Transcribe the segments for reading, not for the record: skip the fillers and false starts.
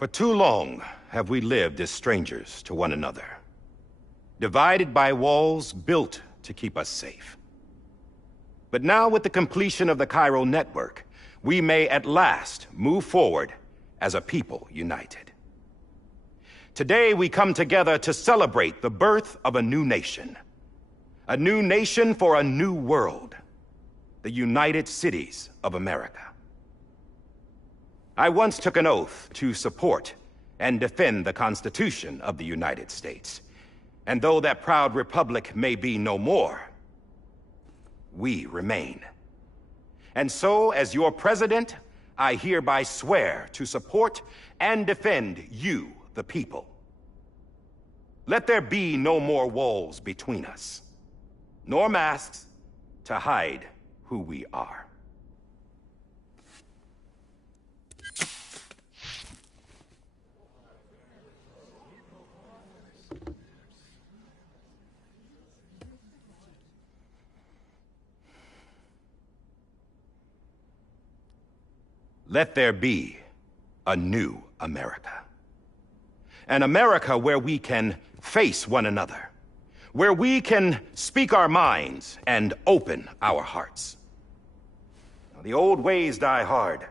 For too long have we lived as strangers to one another, divided by walls built to keep us safe. But now, with the completion of the Cairo network, we may at last move forward as a people united. Today, we come together to celebrate the birth of a new nation. A new nation for a new world. The United Cities of America. I once took an oath to support and defend the Constitution of the United States. And though that proud republic may be no more, we remain. And so, as your president, I hereby swear to support and defend you, the people. Let there be no more walls between us, nor masks to hide who we are. Let there be a new America. An America where we can face one another, where we can speak our minds and open our hearts. The old ways die hard,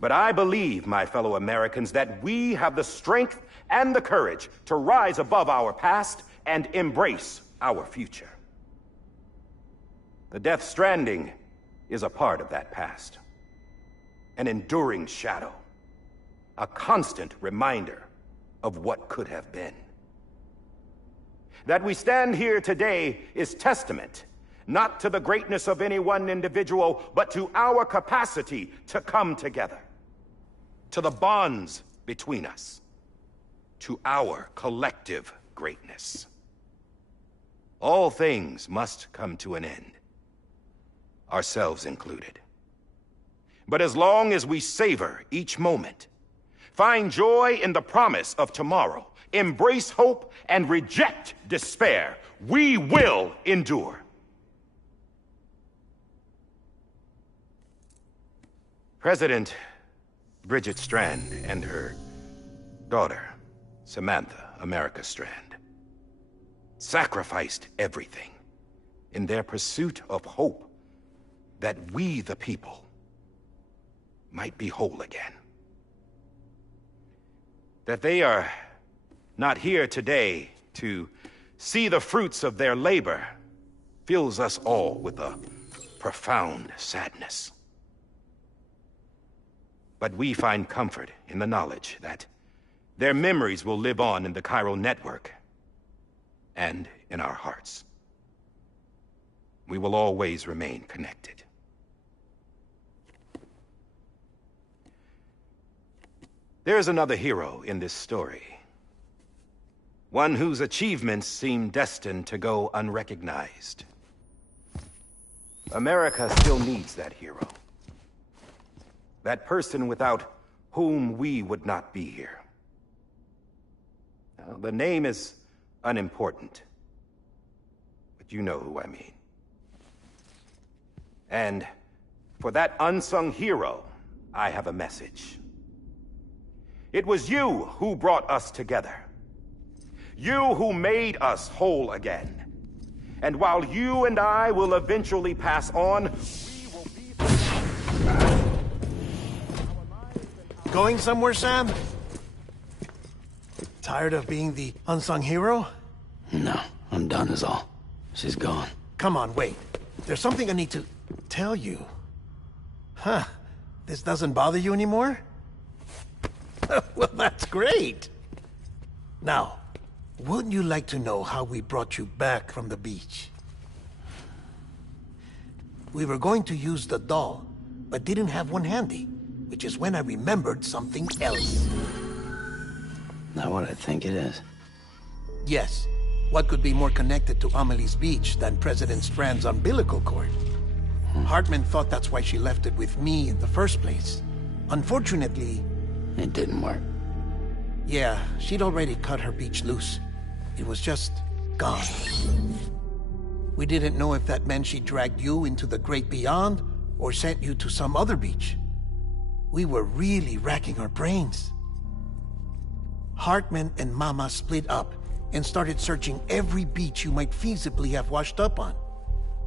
but I believe, my fellow Americans, that we have the strength and the courage to rise above our past and embrace our future. The Death Stranding is a part of that past. An enduring shadow, a constant reminder of what could have been. That we stand here today is testament, not to the greatness of any one individual, but to our capacity to come together, to the bonds between us, to our collective greatness. All things must come to an end, ourselves included. But as long as we savor each moment, find joy in the promise of tomorrow, embrace hope, and reject despair, we will endure. President Bridget Strand and her daughter, Samantha America Strand, sacrificed everything in their pursuit of hope that we, the people, might be whole again. That they are not here today to see the fruits of their labor fills us all with a profound sadness. But we find comfort in the knowledge that their memories will live on in the Cairo network and in our hearts. We will always remain connected. There's another hero in this story. One whose achievements seem destined to go unrecognized. America still needs that hero. That person without whom we would not be here. Now, the name is unimportant, but you know who I mean. And for that unsung hero, I have a message. It was you who brought us together. You who made us whole again. And while you and I will eventually pass on, we will be... Going somewhere, Sam? Tired of being the unsung hero? No, I'm done is all. She's gone. Come on, wait. There's something I need to tell you. Huh. This doesn't bother you anymore? Well, that's great. Now, wouldn't you like to know how we brought you back from the beach? We were going to use the doll, but didn't have one handy, which is when I remembered something else. Not what I think it is. Yes. What could be more connected to Amelie's beach than President Strand's umbilical cord? Hartman thought that's why she left it with me in the first place. Unfortunately... It didn't work. Yeah, she'd already cut her beach loose. It was just gone. We didn't know if that meant she dragged you into the great beyond, or sent you to some other beach. We were really racking our brains. Hartman and Mama split up and started searching every beach you might feasibly have washed up on.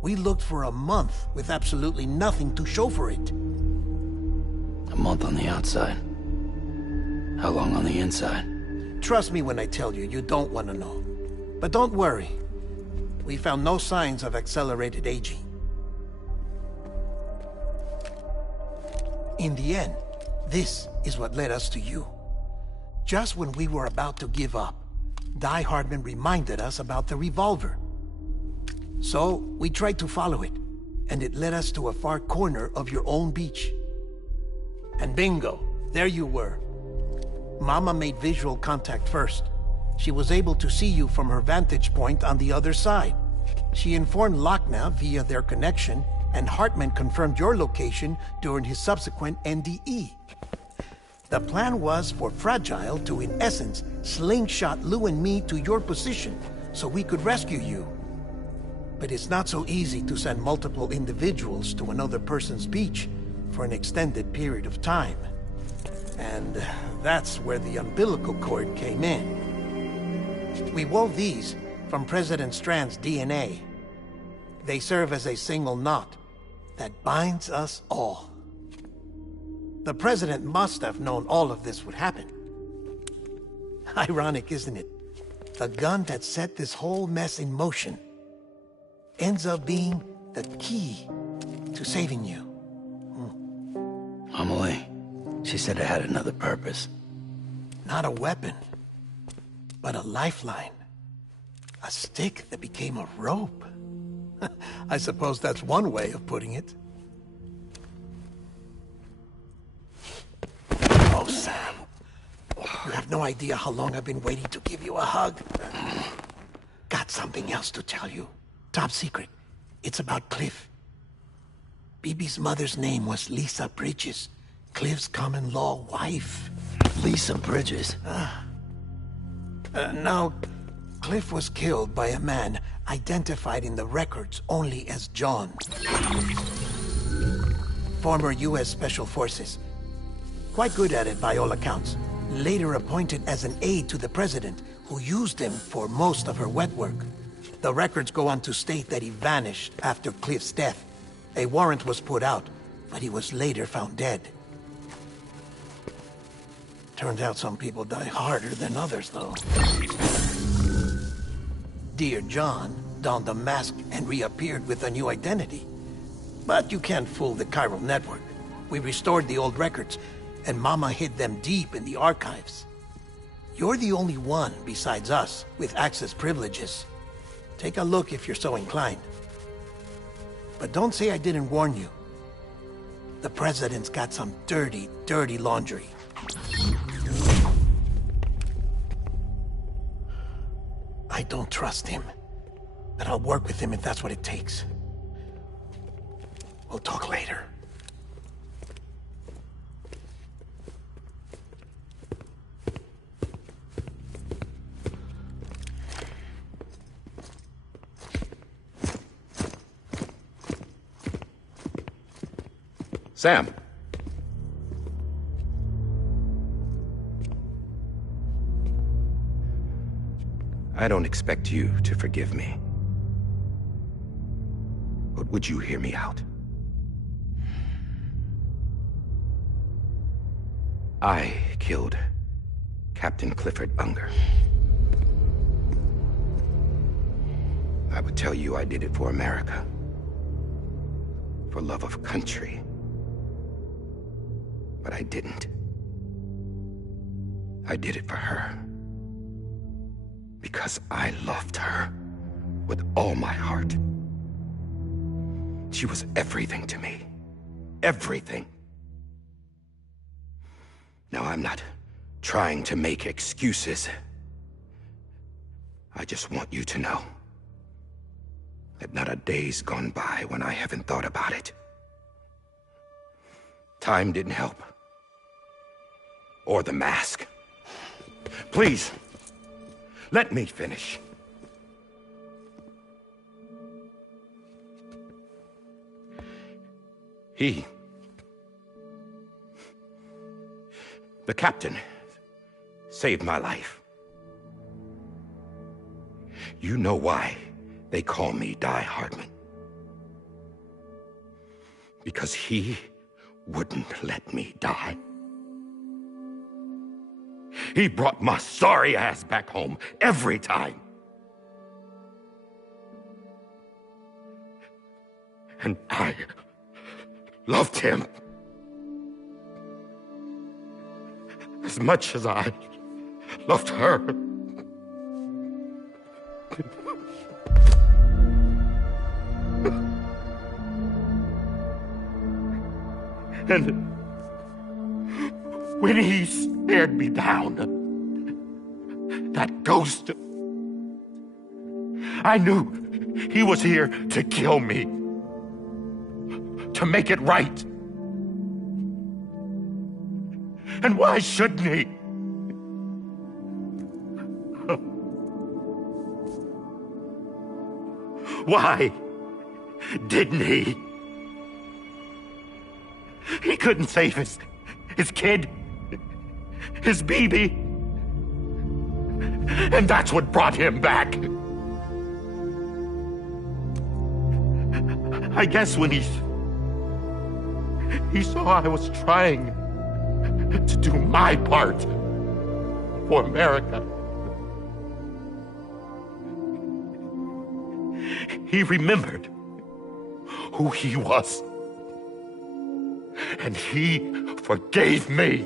We looked for a month with absolutely nothing to show for it. A month on the outside. How long on the inside? Trust me when I tell you, you don't want to know. But don't worry. We found no signs of accelerated aging. In the end, this is what led us to you. Just when we were about to give up, Die Hardman reminded us about the revolver. So, we tried to follow it, and it led us to a far corner of your own beach. And bingo, there you were. Mama made visual contact first. She was able to see you from her vantage point on the other side. She informed Lochna via their connection, and Hartman confirmed your location during his subsequent NDE. The plan was for Fragile to, in essence, slingshot Lou and me to your position so we could rescue you. But it's not so easy to send multiple individuals to another person's beach for an extended period of time. And that's where the umbilical cord came in. We wove these from President Strand's DNA. They serve as a single knot that binds us all. The President must have known all of this would happen. Ironic, isn't it? The gun that set this whole mess in motion ends up being the key to saving you. Amelie, she said it had another purpose. Not a weapon, but a lifeline. A stick that became a rope. I suppose that's one way of putting it. Oh, Sam. You have no idea how long I've been waiting to give you a hug. Got something else to tell you. Top secret. It's about Cliff. Bibi's mother's name was Lisa Bridges, Cliff's common-law wife. Lisa Bridges? Now, Cliff was killed by a man identified in the records only as John. Former U.S. Special Forces. Quite good at it by all accounts. Later appointed as an aide to the president, who used him for most of her wet work. The records go on to state that he vanished after Cliff's death. A warrant was put out, but he was later found dead. Turns out some people die harder than others, though. Dear John donned a mask and reappeared with a new identity. But you can't fool the chiral network. We restored the old records, and Mama hid them deep in the archives. You're the only one, besides us, with access privileges. Take a look if you're so inclined. But don't say I didn't warn you. The President's got some dirty, dirty laundry. I don't trust him, but I'll work with him if that's what it takes. We'll talk later. Sam. I don't expect you to forgive me. But would you hear me out? I killed Captain Clifford Unger. I would tell you I did it for America. For love of country. But I didn't. I did it for her. Because I loved her with all my heart. She was everything to me. Everything. Now, I'm not trying to make excuses. I just want you to know that not a day's gone by when I haven't thought about it. Time didn't help. Or the mask. Please, let me finish. The captain saved my life. You know why they call me Die Hardman. Because he wouldn't let me die. He brought my sorry ass back home every time. And I loved him as much as I loved her. And when he stared me down, that ghost, I knew he was here to kill me, to make it right. And why shouldn't he? Why didn't he? He couldn't save his kid, his baby. And that's what brought him back. I guess when he saw I was trying to do my part for America, he remembered who he was. And he forgave me.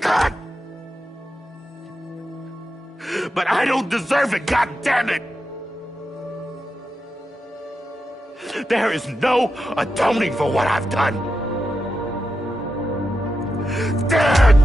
God! But I don't deserve it, God damn it! There is no atoning for what I've done. God!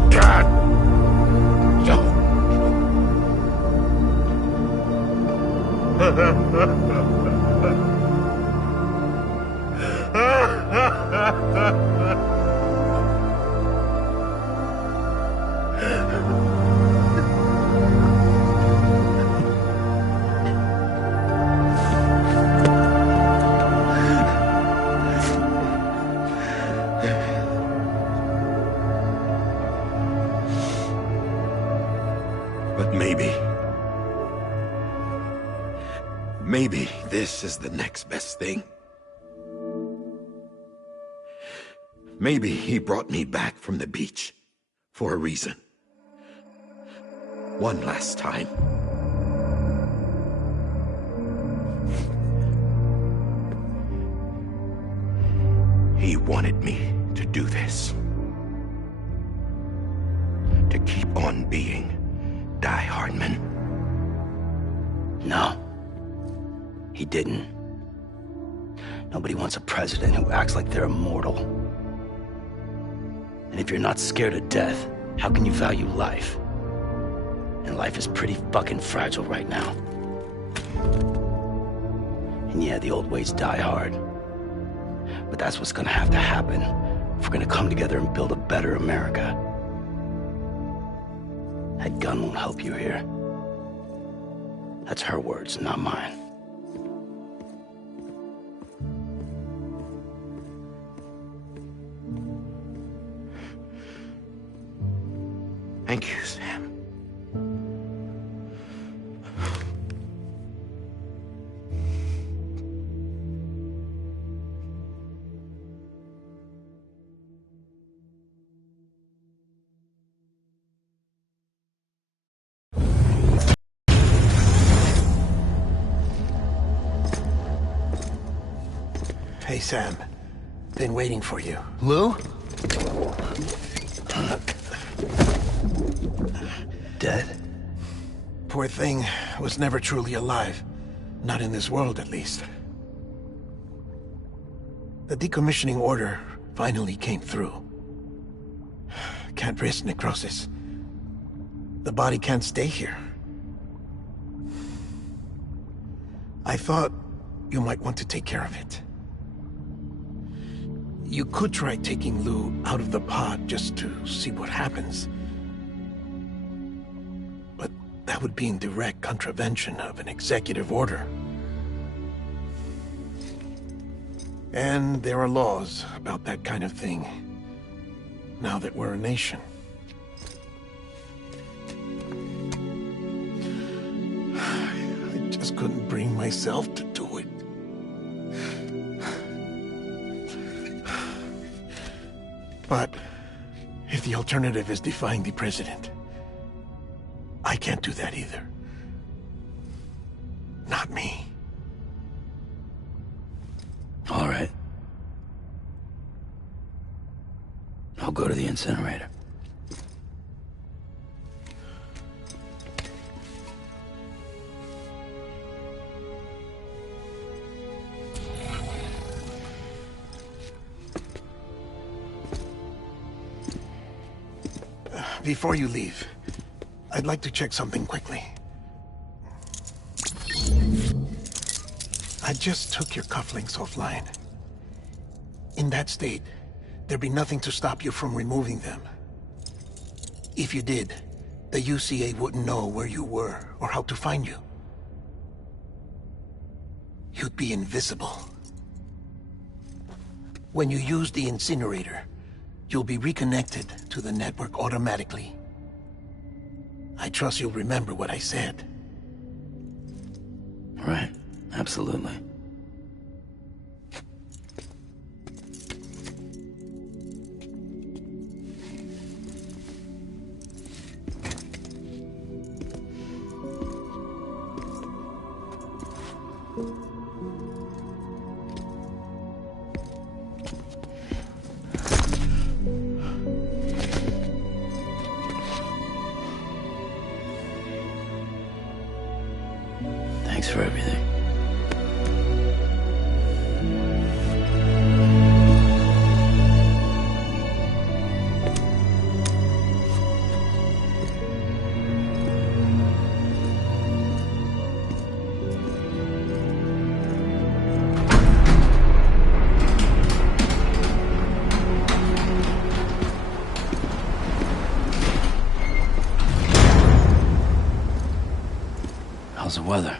But maybe this is the next best thing. Maybe he brought me back from the beach for a reason. One last time. He wanted me to do this. To keep on being Die Hardman. No. He didn't. Nobody wants a president who acts like they're immortal. And if you're not scared of death, how can you value life? And life is pretty fucking fragile right now. And yeah, the old ways die hard. But that's what's gonna have to happen if we're gonna come together and build a better America. That gun won't help you here. That's her words, not mine. Thank you, Sam. Hey, Sam. Been waiting for you. Lou? Dead? Poor thing was never truly alive. Not in this world, at least. The decommissioning order finally came through. Can't risk necrosis. The body can't stay here. I thought you might want to take care of it. You could try taking Lou out of the pod just to see what happens. But that would be in direct contravention of an executive order. And there are laws about that kind of thing, now that we're a nation. just couldn't bring myself to do it. But if the alternative is defying the president, I can't do that either. Not me. All right. I'll go to the incinerator. Before you leave, I'd like to check something quickly. I just took your cufflinks offline. In that state, there'd be nothing to stop you from removing them. If you did, the UCA wouldn't know where you were or how to find you. You'd be invisible. When you use the incinerator, you'll be reconnected to the network automatically. I trust you'll remember what I said. Right. Absolutely. Thanks for everything. How's the weather?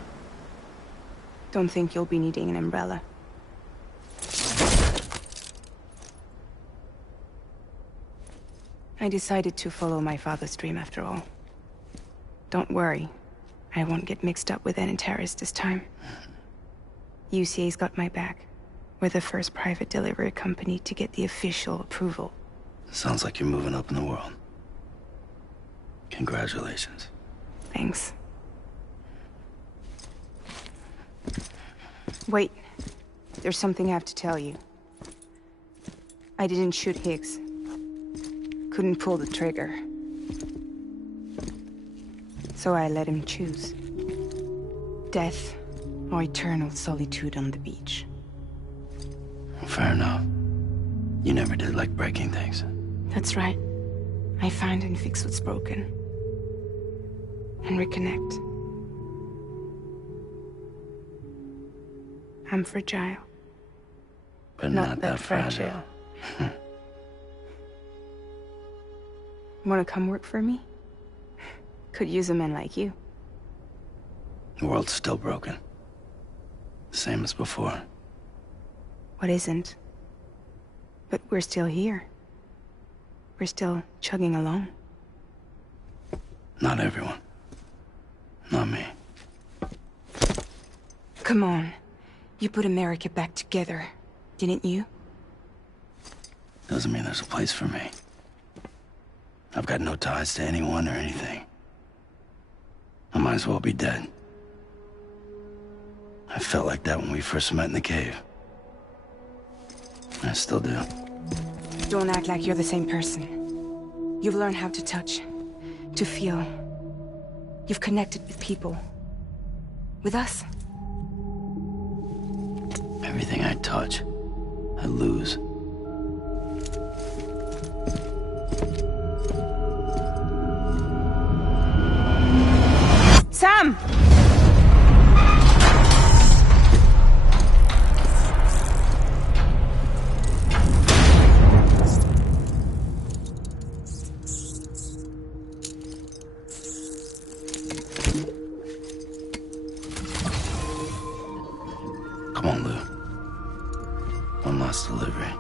Don't think you'll be needing an umbrella. I decided to follow my father's dream after all. Don't worry. I won't get mixed up with any terrorists this time. UCA's got my back. We're the first private delivery company to get the official approval. Sounds like you're moving up in the world. Congratulations. Thanks. Wait. There's something I have to tell you. I didn't shoot Higgs. Couldn't pull the trigger. So I let him choose. Death or eternal solitude on the beach. Fair enough. You never did like breaking things. That's right. I find and fix what's broken. And reconnect. I'm fragile. But not that fragile. Wanna come work for me? Could use a man like you. The world's still broken. Same as before. What isn't? But we're still here. We're still chugging along. Not everyone. Not me. Come on. You put America back together, didn't you? Doesn't mean there's a place for me. I've got no ties to anyone or anything. I might as well be dead. I felt like that when we first met in the cave. I still do. Don't act like you're the same person. You've learned how to touch, to feel. You've connected with people. With us. Everything I touch, I lose. Sam! Come on, Lou. One last delivery.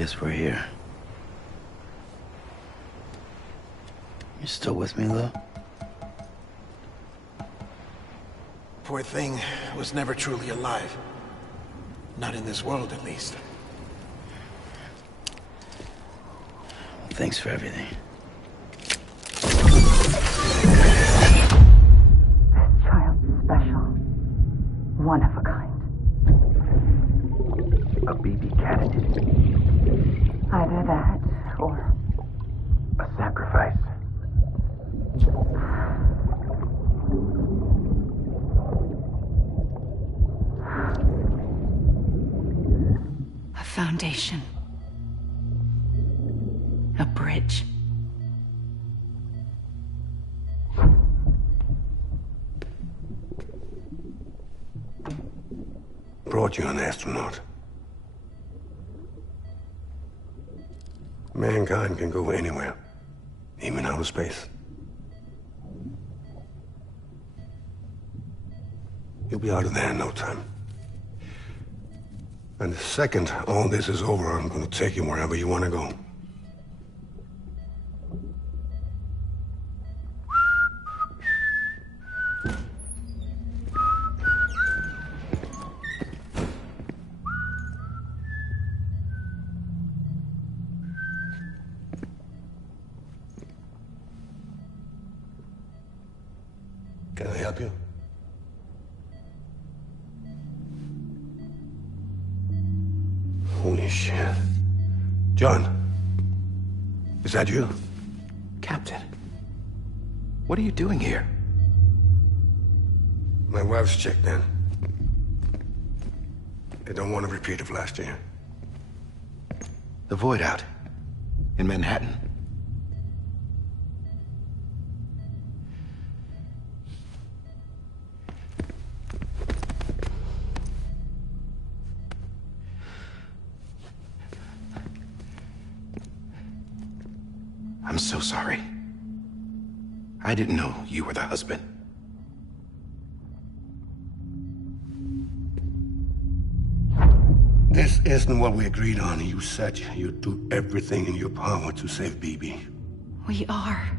guess we're here. You still with me, Lou? Poor thing was never truly alive. Not in this world, at least. Well, thanks for everything. Child's special. One of a kind. A BB candidate. Either that, or... a sacrifice. foundation. A bridge. Brought you an astronaut. Mankind can go anywhere, even outer space. You'll be out of there in no time. And the second all this is over, I'm gonna take you wherever you want to go. Can I help you? Holy shit. John, is that you? Captain, what are you doing here? My wife's checked in. They don't want a repeat of last year. The Void out. In Manhattan. I'm so sorry. I didn't know you were the husband. This isn't what we agreed on. You said you'd do everything in your power to save BB. We are.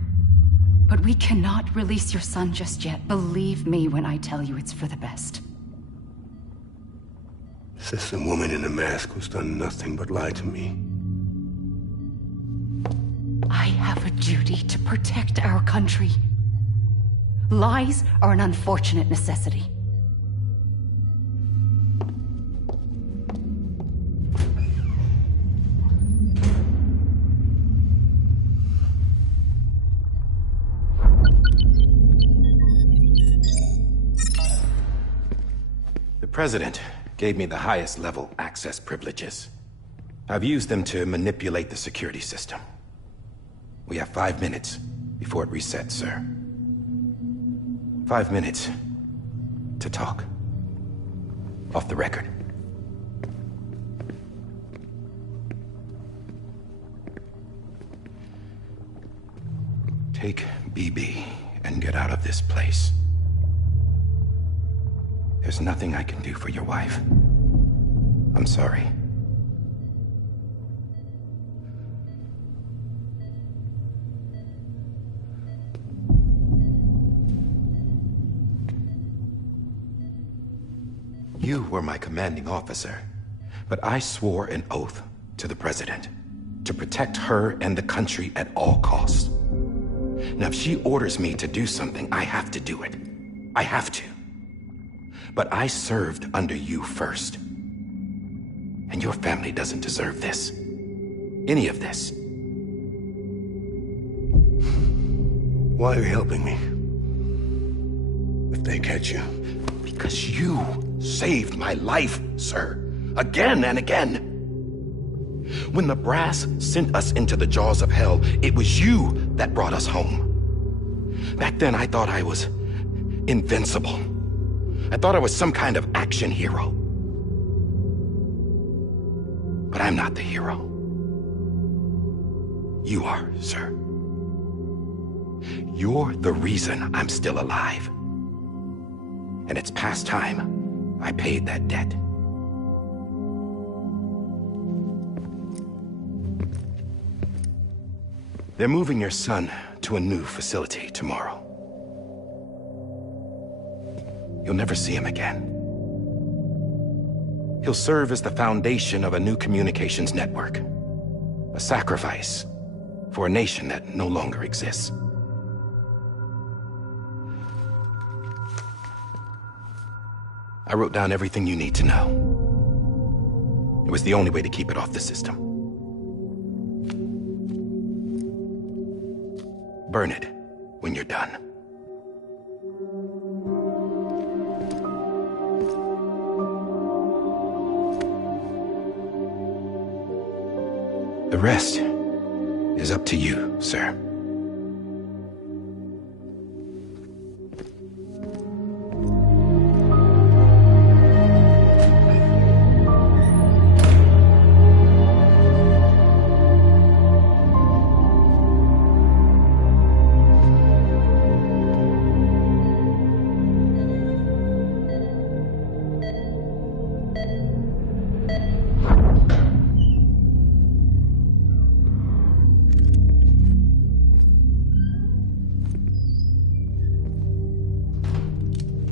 But we cannot release your son just yet. Believe me when I tell you it's for the best. This is a woman in a mask who's done nothing but lie to me. I have a duty to protect our country. Lies are an unfortunate necessity. The President gave me the highest level access privileges. I've used them to manipulate the security system. We have 5 minutes before it resets, sir. 5 minutes to talk. Off the record. Take BB and get out of this place. There's nothing I can do for your wife. I'm sorry. You were my commanding officer, but I swore an oath to the President to protect her and the country at all costs. Now, if she orders me to do something, I have to do it. I have to. But I served under you first. And your family doesn't deserve this. Any of this. Why are you helping me? If they catch you. Because you saved my life, sir. Again and again. When the brass sent us into the jaws of hell, it was you that brought us home. Back then, I thought I was invincible. I thought I was some kind of action hero. But I'm not the hero. You are, sir. You're the reason I'm still alive. And it's past time I paid that debt. They're moving your son to a new facility tomorrow. You'll never see him again. He'll serve as the foundation of a new communications network. A sacrifice for a nation that no longer exists. I wrote down everything you need to know. It was the only way to keep it off the system. Burn it when you're done. The rest is up to you, sir.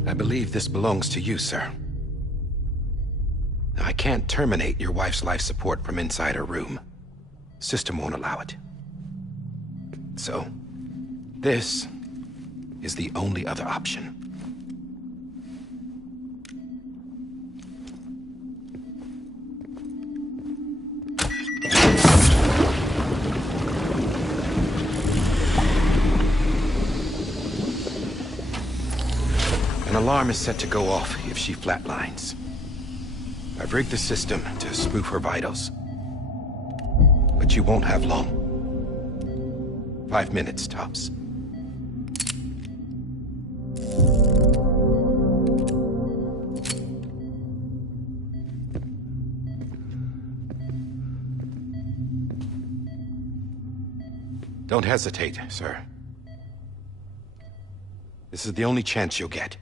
I believe this belongs to you, sir. I can't terminate your wife's life support from inside her room. System won't allow it. So, this is the only other option. An alarm is set to go off if she flatlines. I've rigged the system to spoof her vitals. But you won't have long. 5 minutes, tops. Don't hesitate, sir. This is the only chance you'll get.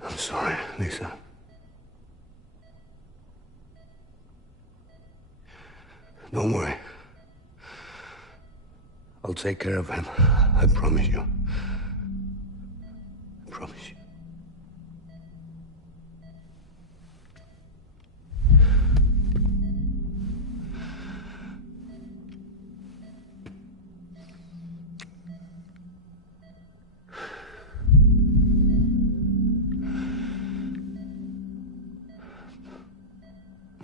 I'm sorry, Lisa. Don't worry. I'll take care of him. I promise you. I promise you.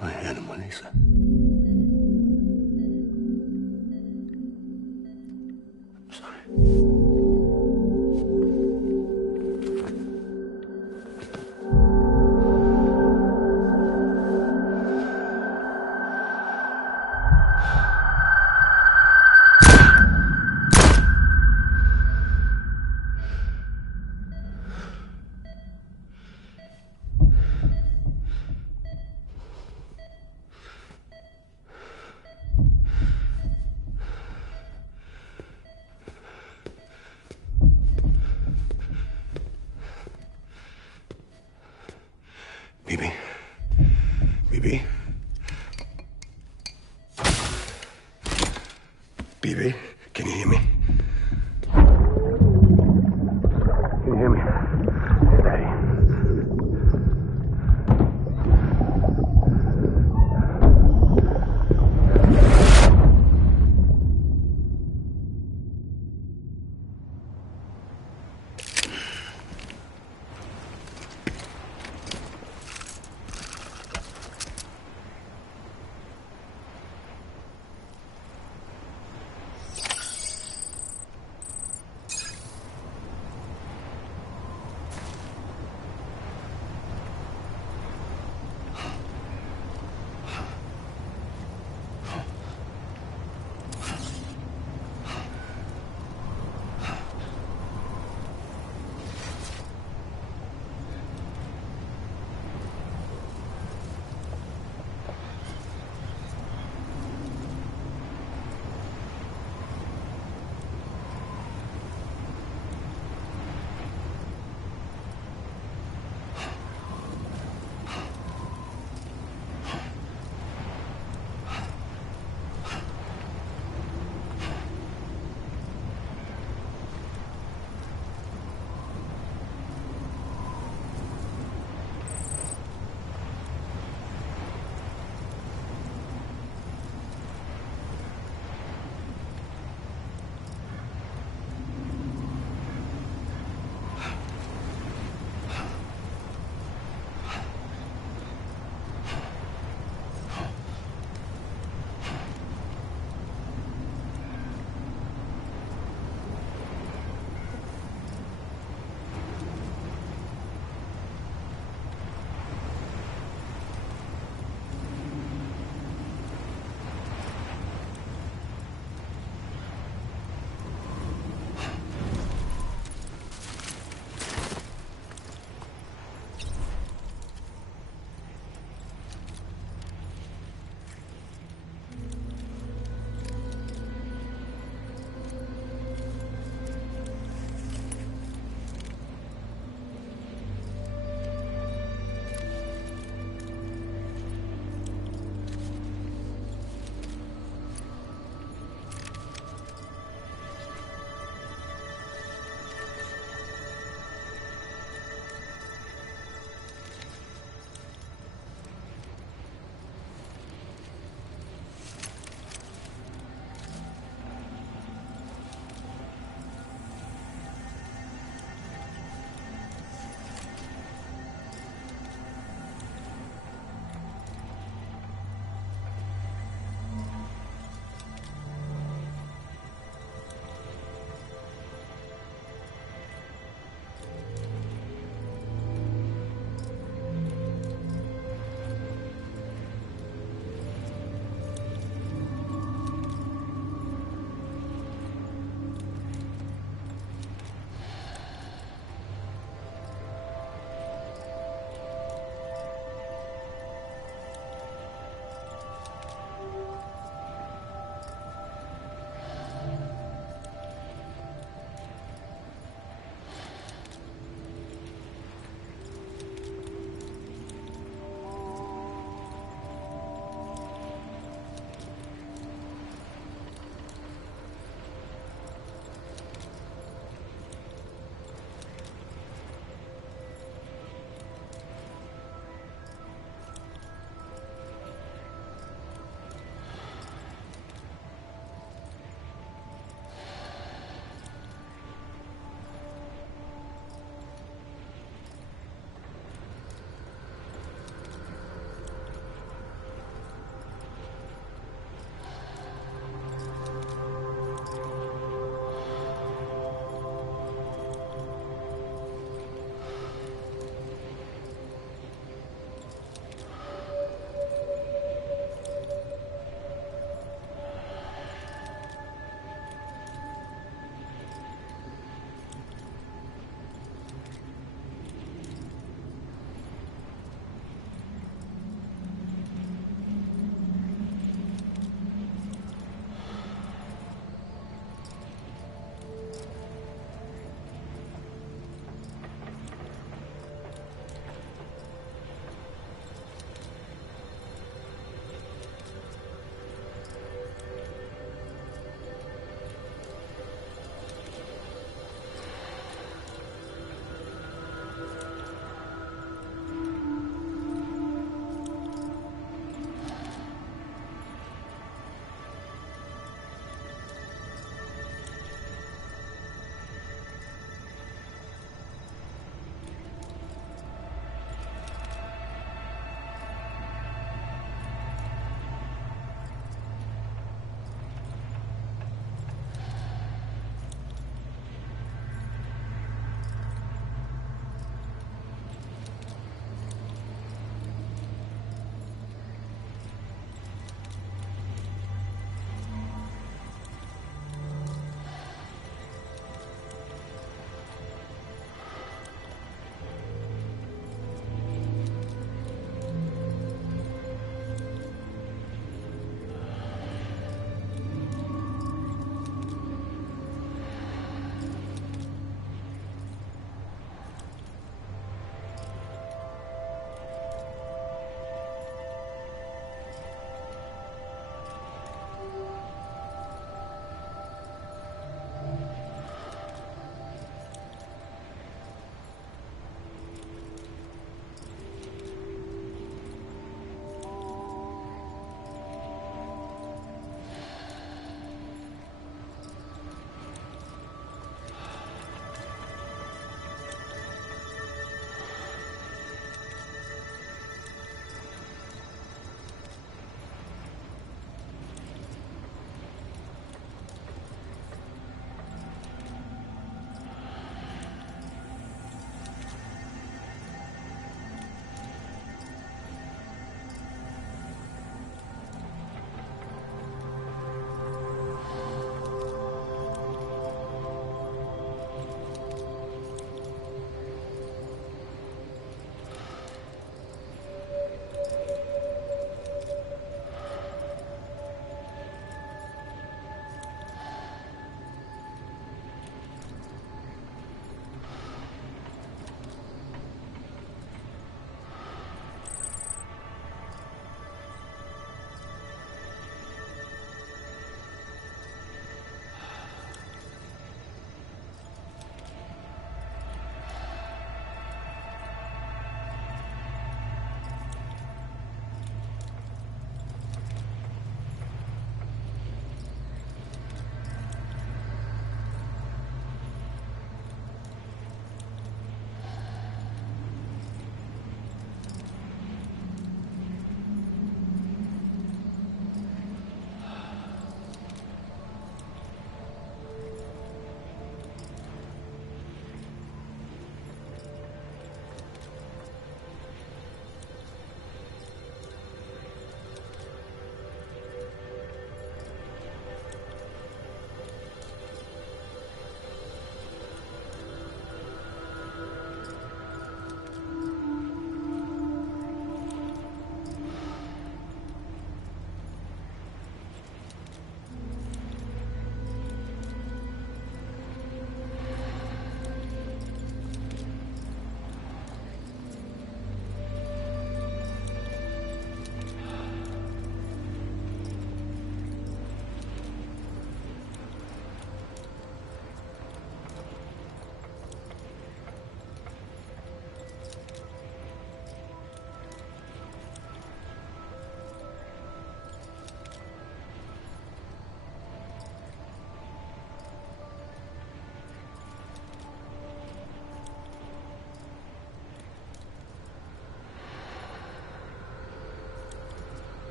My animal, Lisa. I'm sorry. Bibi? Bibi? Bibi, can you hear me? Can you hear me? Daddy.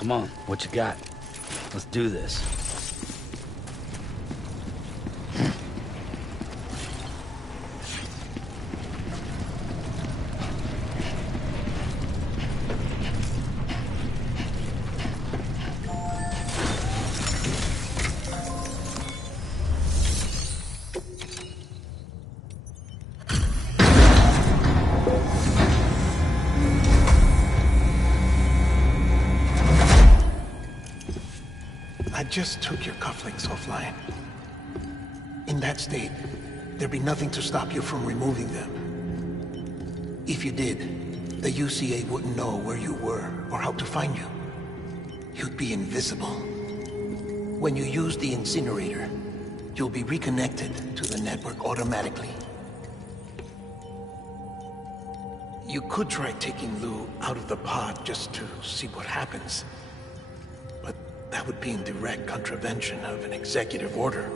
Come on, what you got? Let's do this. I just took your cufflinks offline. In that state, there'd be nothing to stop you from removing them. If you did, the UCA wouldn't know where you were or how to find you. You'd be invisible. When you use the incinerator, you'll be reconnected to the network automatically. You could try taking Lou out of the pod just to see what happens. But that would be in direct contravention of an executive order.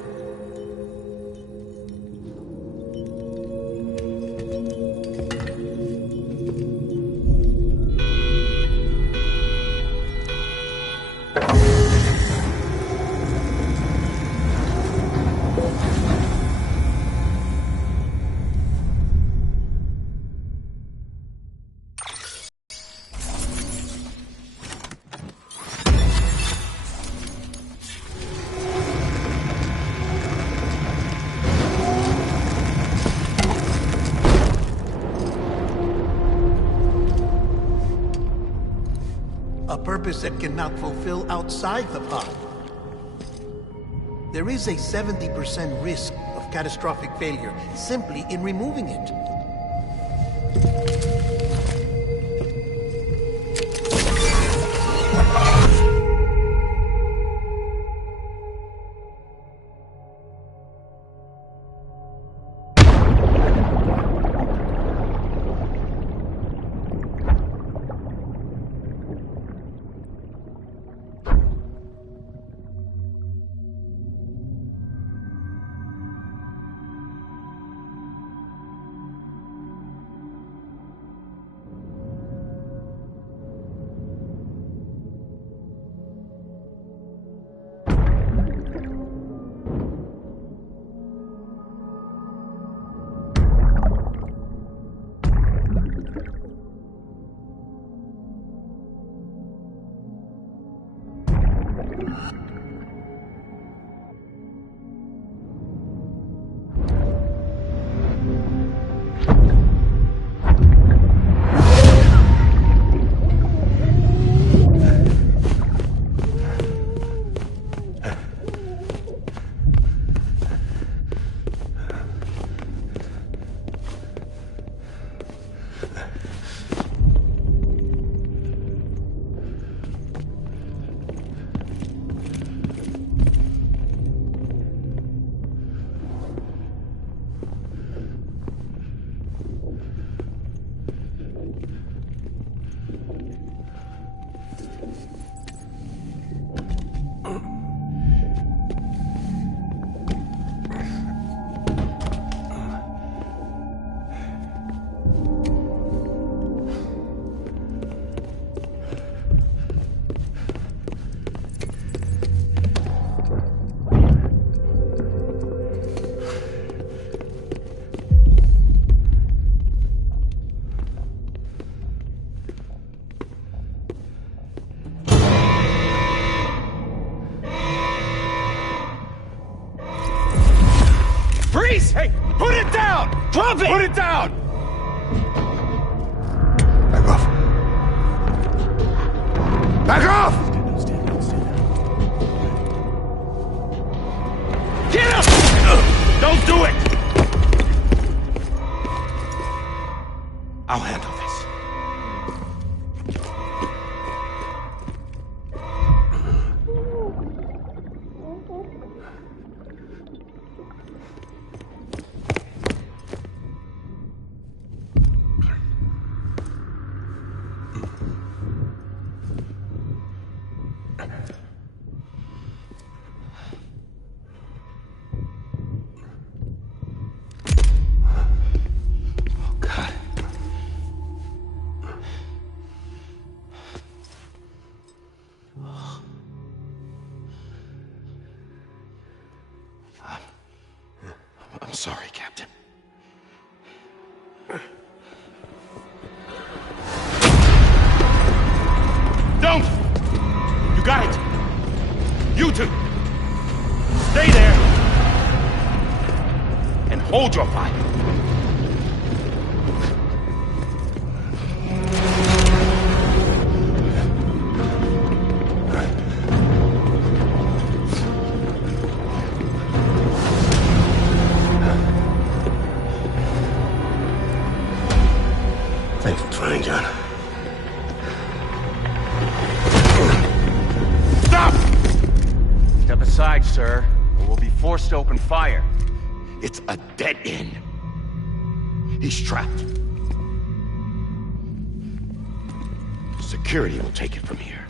Purpose that cannot fulfill outside the pod. There is a 70% risk of catastrophic failure simply in removing it. Hey, put it down! Drop it! Put it down! Back off. Back off! Get up! Don't do it! I'll handle this. sorry, Captain. Don't! You got it! You two! Stay there! And hold your fire! Thanks for trying, John. Stop! Step aside, sir, or we'll be forced to open fire. It's a dead end. He's trapped. Security will take it from here.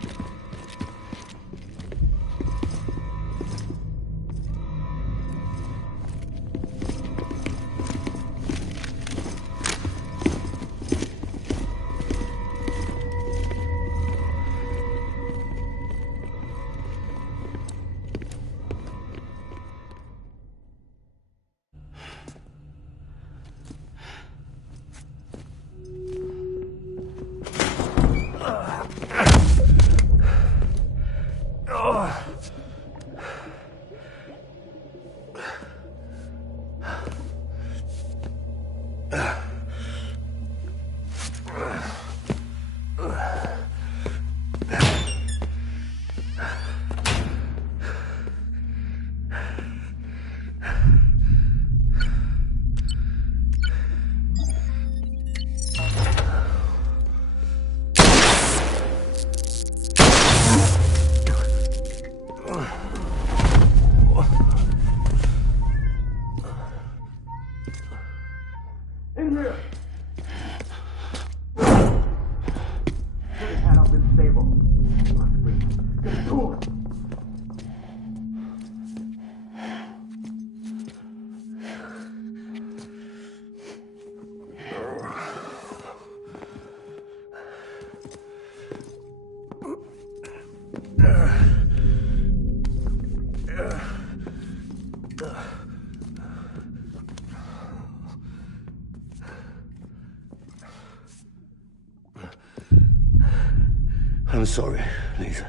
I'm sorry, Lisa.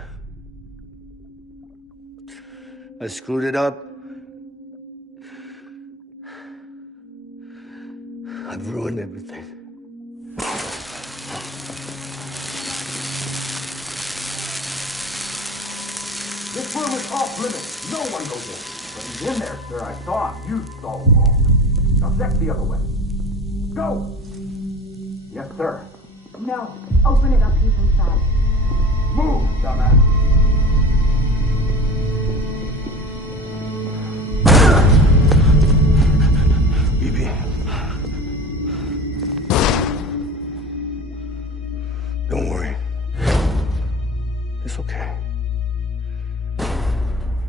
I screwed it up. I've ruined everything. This room is off limits. No one goes in. But he's in there, sir. I saw him. You saw him wrong. Now check the other way. Go! Yes, sir. No. Open it up. He's inside. Move, dumbass. Bibi. Don't worry. It's okay.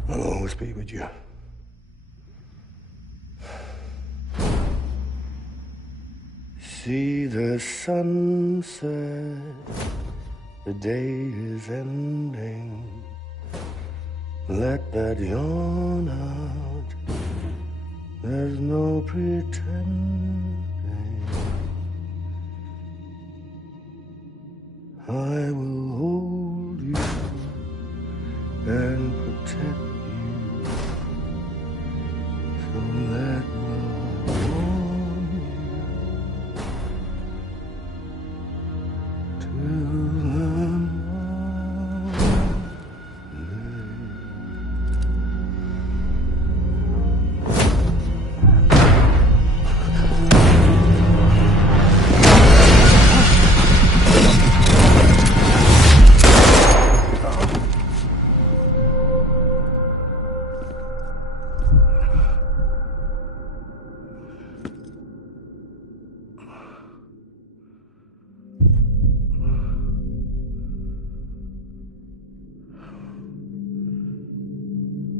I'll always be with you. See the sunset. The day is ending. Let that yawn out. There's no pretending. I will hold you and protect you. So let love warm you till the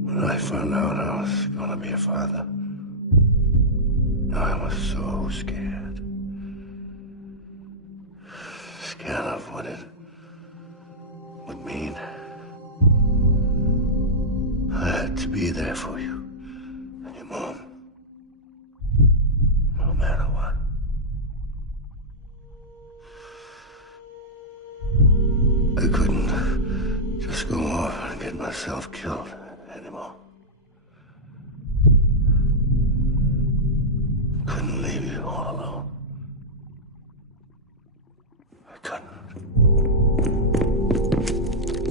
When I found out I was gonna be a father, I was so scared. Scared of what it would mean. I had to be there for you and your mom.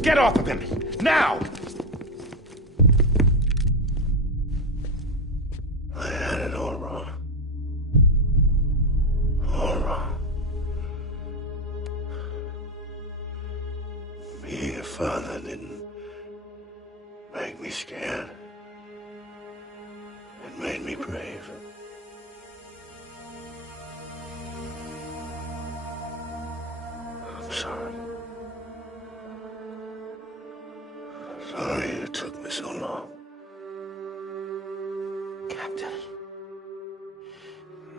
Get off of him! Now! I had it all wrong. All wrong. Being a father didn't make me scared. It made me brave. I'm sorry. Sorry it took me so long. Captain,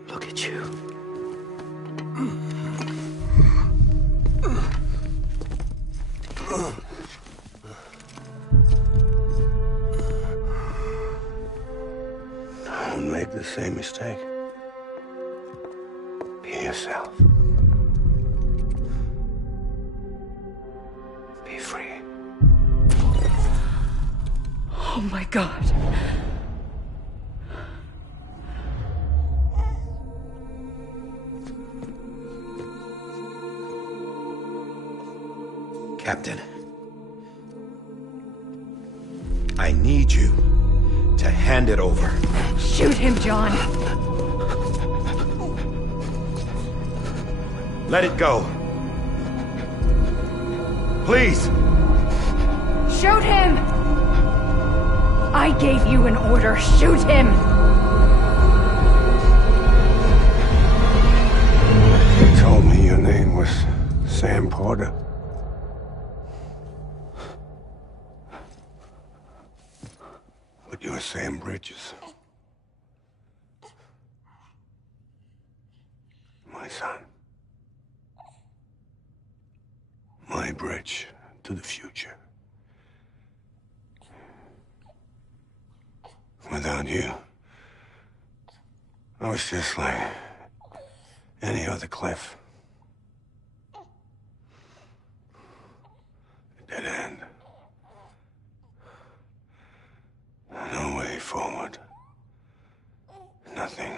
look at you. Don't make the same mistake. Be yourself. Be free. Oh my God. Captain, I need you to hand it over. Shoot him, John. Let it go. Please. Shoot him! I gave you an order. Shoot him! You told me your name was Sam Porter. But you're Sam Bridges. My son. My bridge to the future. Without you, I was just like any other Cliff. A dead end. No way forward. Nothing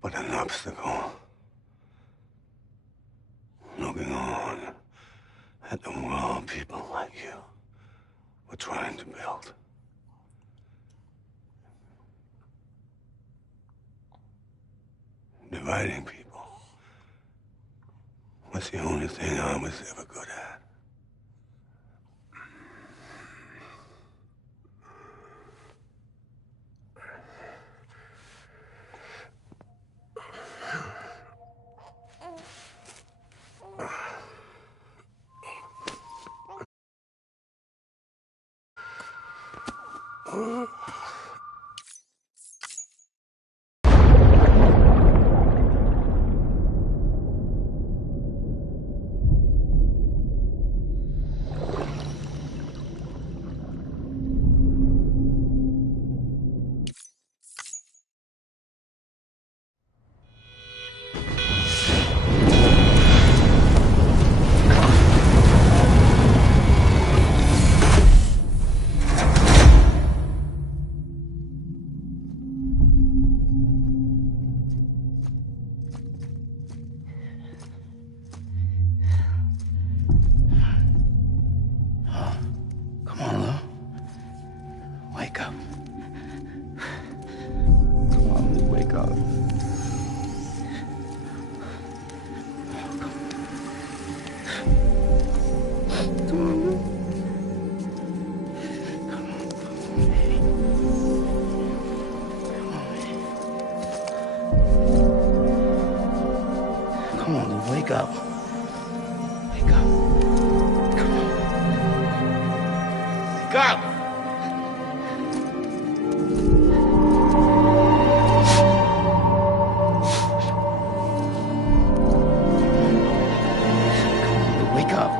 but an obstacle. Looking on at the world people like you were trying to build. Dividing people was the only thing I was ever good at. Wake up. Wake up. Come on. Wake up! Wake up.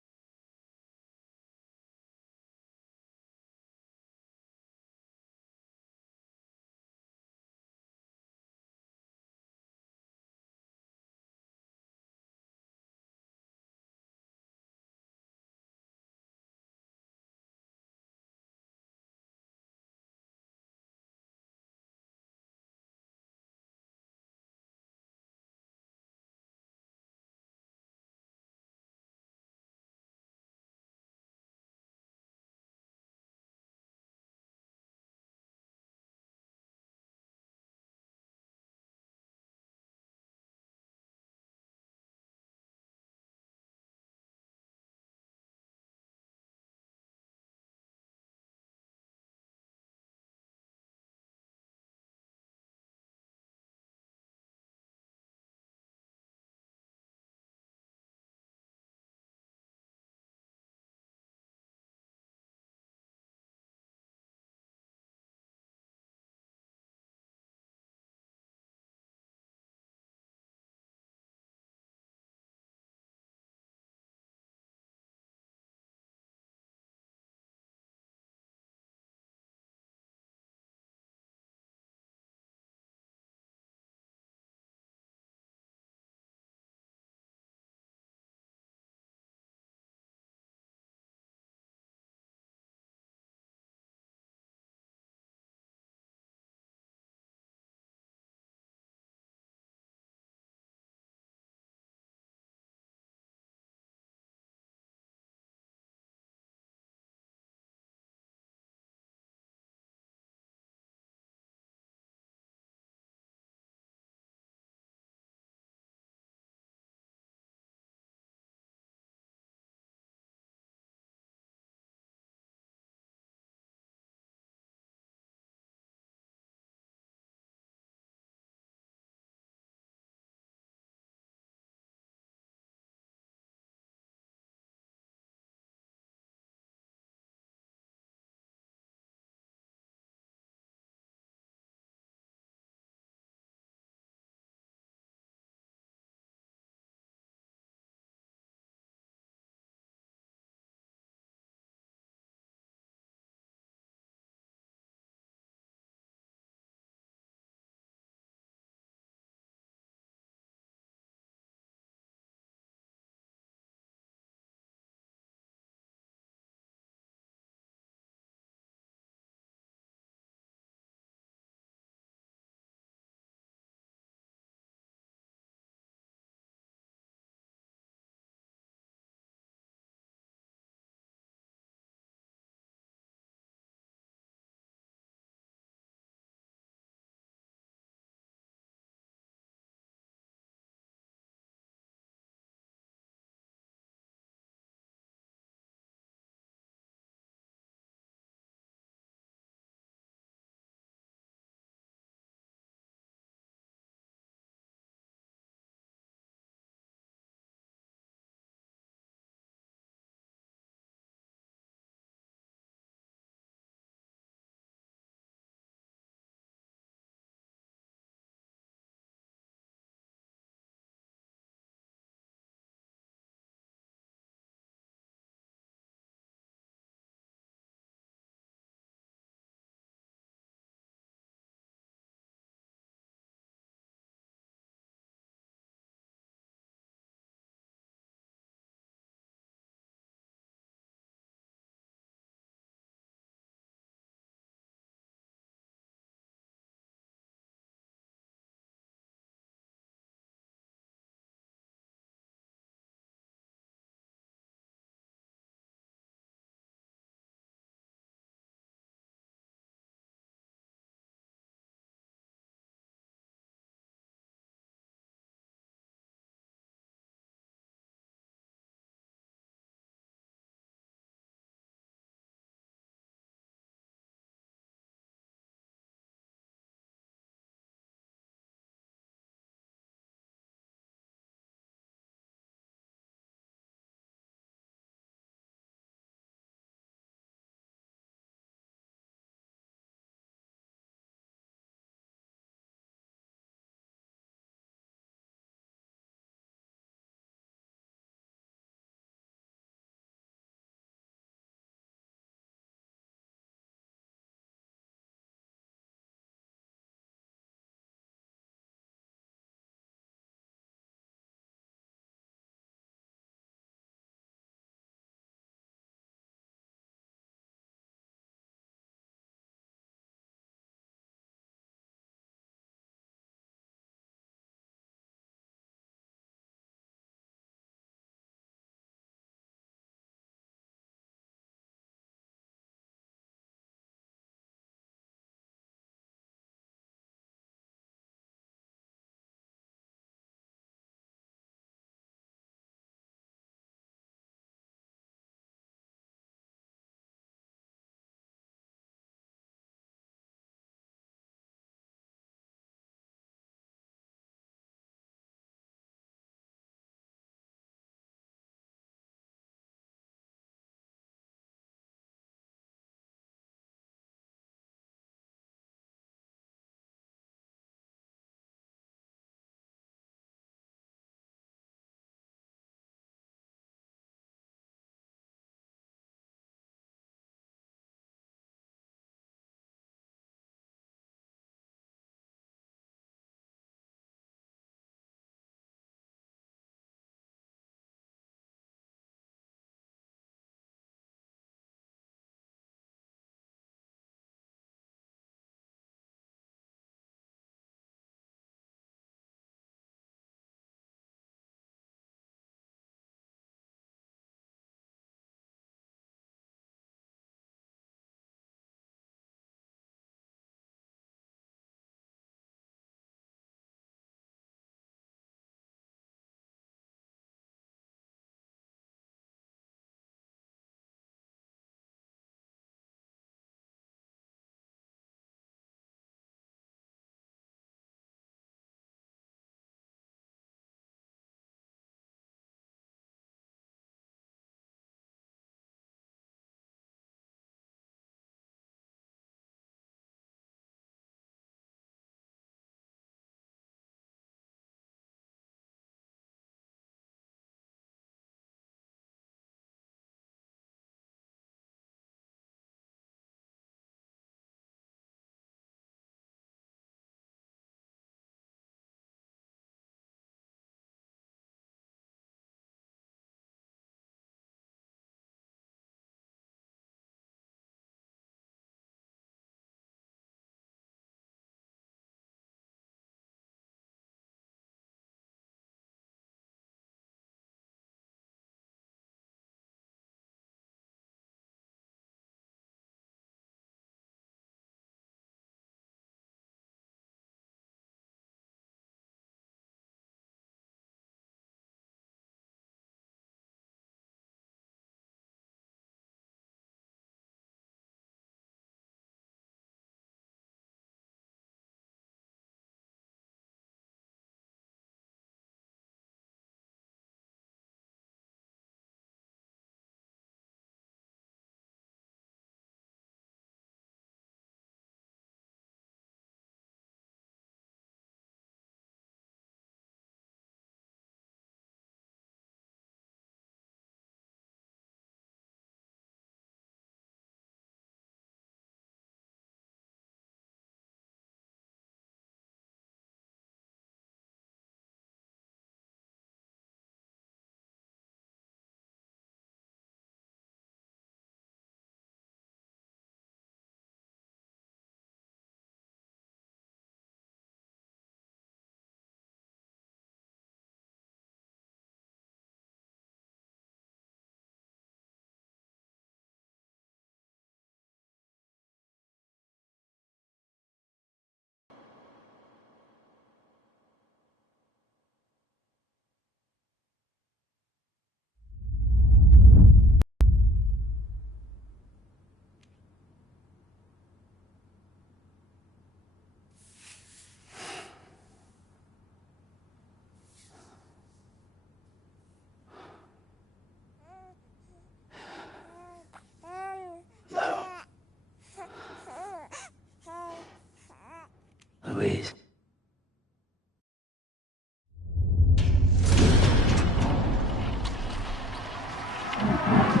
Yes.